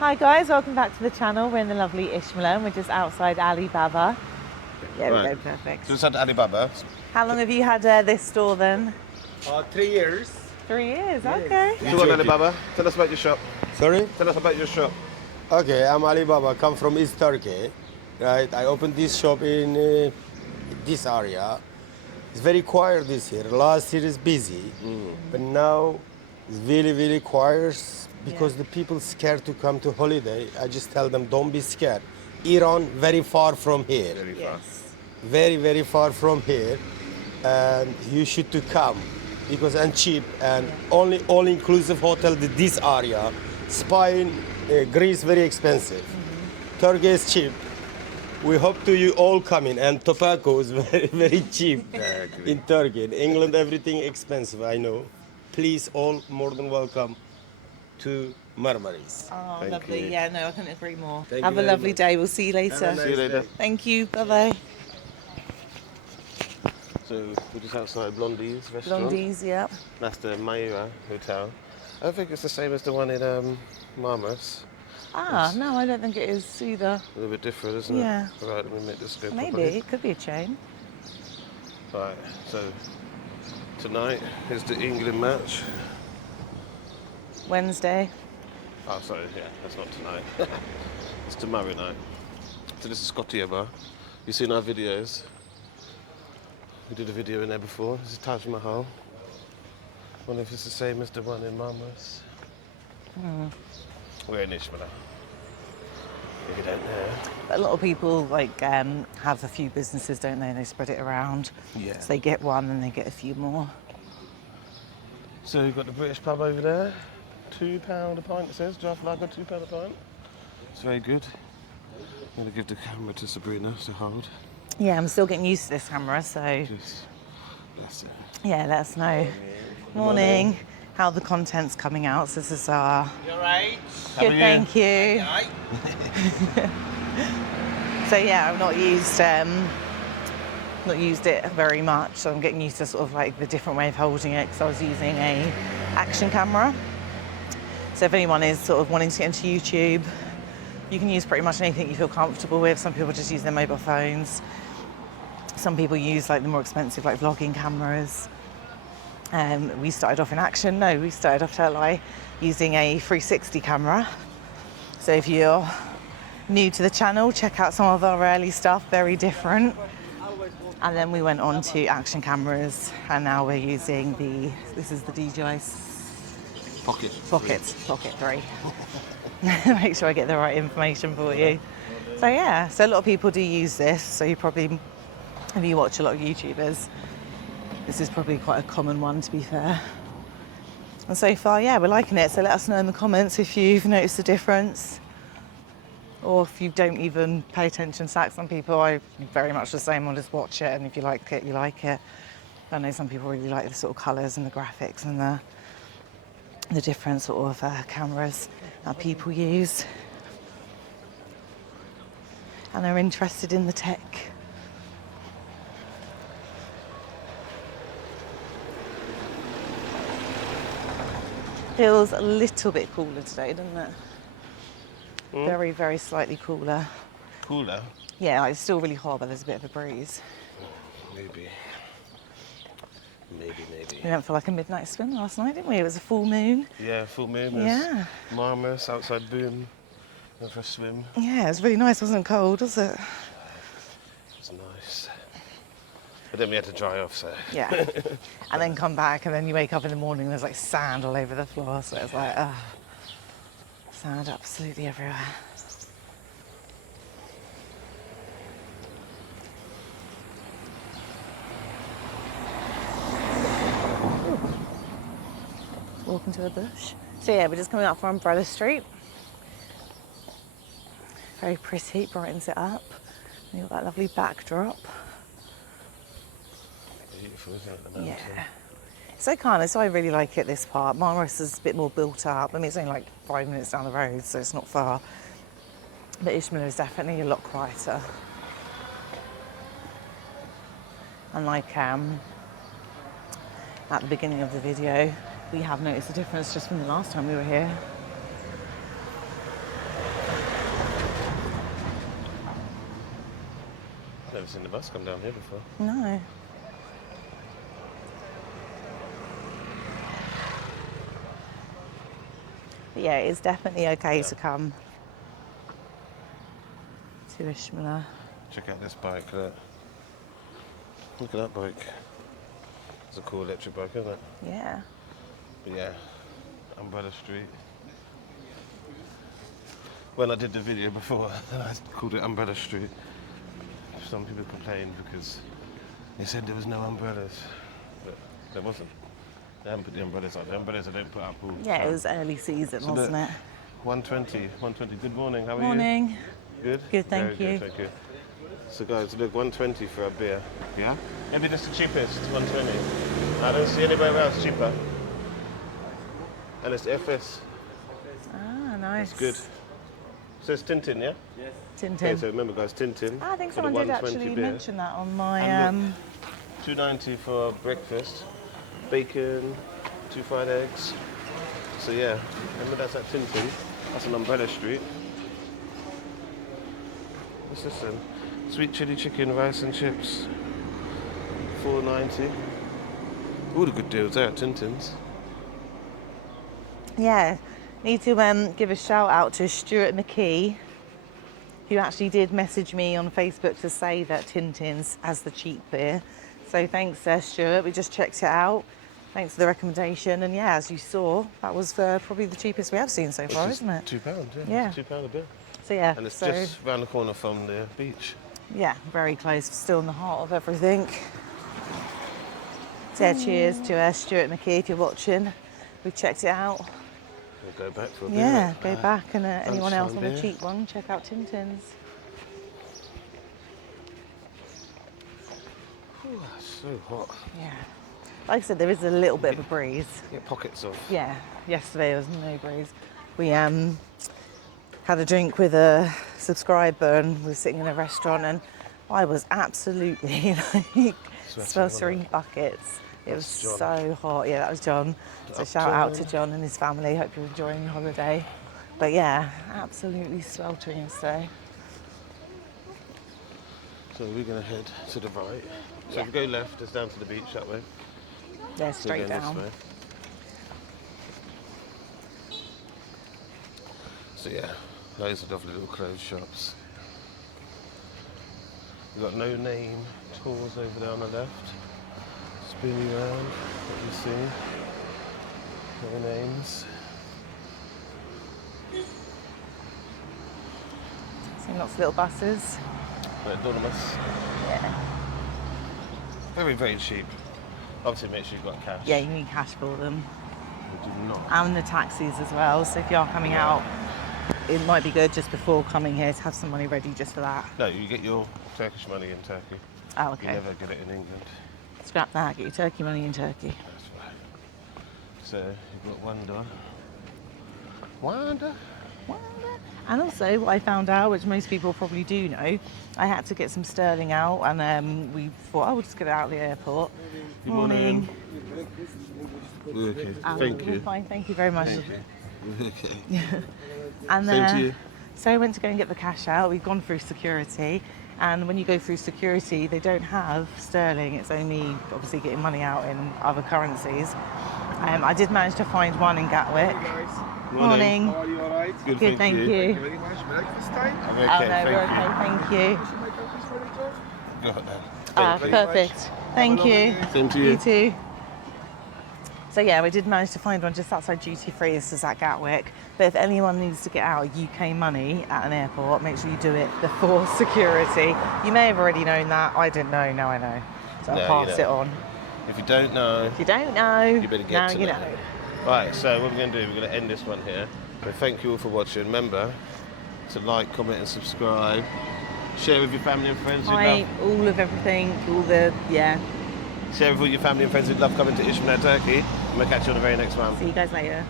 Hi guys, welcome back to the channel. We're in the lovely Icmeler and we're just outside Alibaba. Yeah, Right. we go, perfect. So it's at Alibaba. How long have you had this store then? 3 years. 3 years, Yes. okay. So on Alibaba, tell us about your shop. Sorry? Tell us about your shop. Okay, I'm Alibaba, come from East Turkey. Right, I opened this shop in this area. It's very quiet this year. Last year is busy, but now it's really quiet because the people scared to come to holiday. I just tell them don't be scared. Iran very far from here. Very far. Yes. Very far from here, and you should to come because and cheap and only all-inclusive hotel in this area. Spain, Greece very expensive. Turkey is cheap. We hope to you all coming, and tobacco is very cheap in Turkey. In England everything expensive, I know. Please all more than welcome to Marmaris. Oh, Thank lovely. you. Yeah, no, I couldn't agree more. Thank Have you a very lovely much. day. We'll see you later. See you later. Thank you. Bye-bye. So we're just outside Blondie's restaurant. Blondies, yeah. That's the Mayura Hotel. I don't think it's the same as the one in Marmaris. Ah, no, I don't think it is either. A little bit different, isn't Yeah. it? Right, let me make this go Maybe. properly. It could be a chain. Right, so tonight is the England match. Wednesday. Oh, sorry, yeah, that's not tonight. It's tomorrow night. So this is Scotty Bar. You've seen our videos. We did a video in there before. This is Taj Mahal. Wonder if it's the same as the one in Marmaris. We're in Icmeler. If you don't know. But a lot of people have a few businesses, don't they? And they spread it around. Yeah. So they get one and they get a few more. So we've got the British pub over there. £2 a pint, it says. Draft lager, £2 a pint. It's very good. I'm going to give the camera to Sabrina to hold. Yeah, I'm still getting used to this camera, so Just, that's it. yeah, let us know. Morning. How the content's coming out. So this is our You alright? good, thank you. Alright? So yeah, I've not used it very much, so I'm getting used to sort of like the different way of holding it because I was using a action camera. So if anyone is sort of wanting to get into YouTube, you can use pretty much anything you feel comfortable with. Some people just use their mobile phones. Some people use like the more expensive like vlogging cameras. We started off in action. No, we started off using a 360 camera. So if you're new to the channel, check out some of our early stuff, very different. And then we went on to action cameras, and now we're using this is the DJI Pocket. Pocket 3. Make sure I get the right information for you. So yeah, so a lot of people do use this. So you probably, if you watch a lot of YouTubers, this is probably quite a common one, to be fair. And so far, yeah, we're liking it. So let us know in the comments if you've noticed a difference, or if you don't even pay attention to that. Some people are very much the same. I'll just watch it, and if you like it, you like it. I know some people really like the sort of colours and the graphics and the different sort of cameras that people use, and they're interested in the tech. Feels a little bit cooler today, doesn't it? Very slightly cooler. Cooler? Yeah, it's still really hot, but there's a bit of a breeze. Maybe. We went for like a midnight swim last night, didn't we? It was a full moon. Yeah, full moon. Yeah. Marmaris outside Boom. Went for a swim. Yeah, it was really nice. It wasn't cold, was it? It was nice. But then we had to dry off, so. Yeah. And then come back, and then you wake up in the morning and there's like sand all over the floor. So it's like, sand absolutely everywhere. Walk into a bush. So yeah, we're just coming up from Umbrella Street. Very pretty, brightens it up. And you've got that lovely backdrop. Beautiful, isn't it? The mountain? Yeah. So kind of, so I really like it, this part. Marmaris is a bit more built up. I mean, it's only like 5 minutes down the road, so it's not far. But Icmeler is definitely a lot quieter. And like at the beginning of the video, we have noticed a difference just from the last time we were here. seen the bus come down here before. No. But yeah, it's definitely okay to come to Icmeler. Check out this bike, look. Look at that bike. It's a cool electric bike, isn't it? Yeah. But yeah, Umbrella Street. When I did the video before, I called it Umbrella Street. Some people complained because they said there was no umbrellas, but there wasn't. They haven't put the umbrellas up. The umbrellas they don't put up all Yeah, it was early season, So wasn't look, it? 120. Good morning, how are you? Morning. Good? Good, thank Very you. Good, thank you. So guys, look, 120 for a beer. Yeah? Maybe that's the cheapest, 120. I don't see anywhere else cheaper. And it's FS. Ah, nice. It's good. So it's Tintin, yeah? Tintin. Okay, so remember guys, Tintin. I think for the someone did 120 actually beer. mention that on my... And look, $2.90 for breakfast. Bacon, 2 fried eggs. So yeah, remember that's at Tintin. That's on Umbrella Street. What's this then? Sweet chili chicken, rice and chips. $4.90. All the good deals there at Tintin's. Yeah, need to give a shout out to Stuart McKee, who actually did message me on Facebook to say that Tintin's has the cheap beer. So thanks, Stuart. We just checked it out. Thanks for the recommendation. And yeah, as you saw, that was probably the cheapest we have seen so far, isn't it? £2, yeah. Yeah. It's £2 a beer. So yeah, And it's so, just round the corner from the beach. yeah, very close, still in the heart of everything. So yeah, cheers to Stuart McKee if you're watching. We've checked it out. We'll go back for a beer. Yeah, go back, and anyone else lunchtime on a beer. cheap one, check out Tintin's. Ooh, it's so hot. Yeah. Like I said, there is a little bit of a breeze. Get pockets of. Yeah, yesterday there was no breeze. We had a drink with a subscriber and we were sitting in a restaurant and I was absolutely like sweltering buckets. It was That's John. so hot. Yeah, that was John. So Up, shout out to John. John and his family. Hope you're enjoying your holiday. But yeah, absolutely sweltering yesterday. So we're going to head to the right. So Yeah. if we go left, it's down to the beach that way. Yeah, We're straight going down. This way. So yeah, loads of lovely little clothes shops. We've got no name tours over there on the left. Spin you around, what you see. No names. Seeing lots of little buses. But autonomous. Yeah. Very, very cheap. Obviously make sure you've got cash. Yeah, you need cash for them. We do not. And the taxis as well. So if you are coming out, it might be good just before coming here to have some money ready just for that. No, you get your Turkish money in Turkey. Oh, You okay. never get it in England. Scrap that. Get your turkey money in Turkey. That's right. So you've got Wanda. Wanda? And also, what I found out, which most people probably do know, I had to get some sterling out, and we thought, oh, we'll just get it out of the airport. Good morning. Morning. Okay, Oh, thank we're you. fine, thank you very much. Okay. And Same to you. so I went to go and get the cash out. We've gone through security, and when you go through security, they don't have sterling. It's only obviously getting money out in other currencies. I did manage to find one in Gatwick. Morning. How are you, all right? Good, Good, thank Thank you. you very much. Breakfast time? I'm Oh okay, no, we're okay, thank thank you. Should make up this furniture? you. Got that. Ah, Thank you. perfect. Thank you. Same to You you. too. So yeah, we did manage to find one just outside duty free. This is at Gatwick. But if anyone needs to get out UK money at an airport, make sure you do it before security. You may have already known that. I didn't know. Now I know. So No, I'll you pass know. it on. If you don't know, If you don't know, you better get now to you know. know. Right, so what we're going to do, we're going to end this one here. So thank you all for watching. Remember to like, comment and subscribe. Share with your family and friends who Hi, love. all of everything, all the, yeah. Share with all your family and friends who love coming to Icmeler, Turkey. And we'll catch you on the very next one. See you guys later.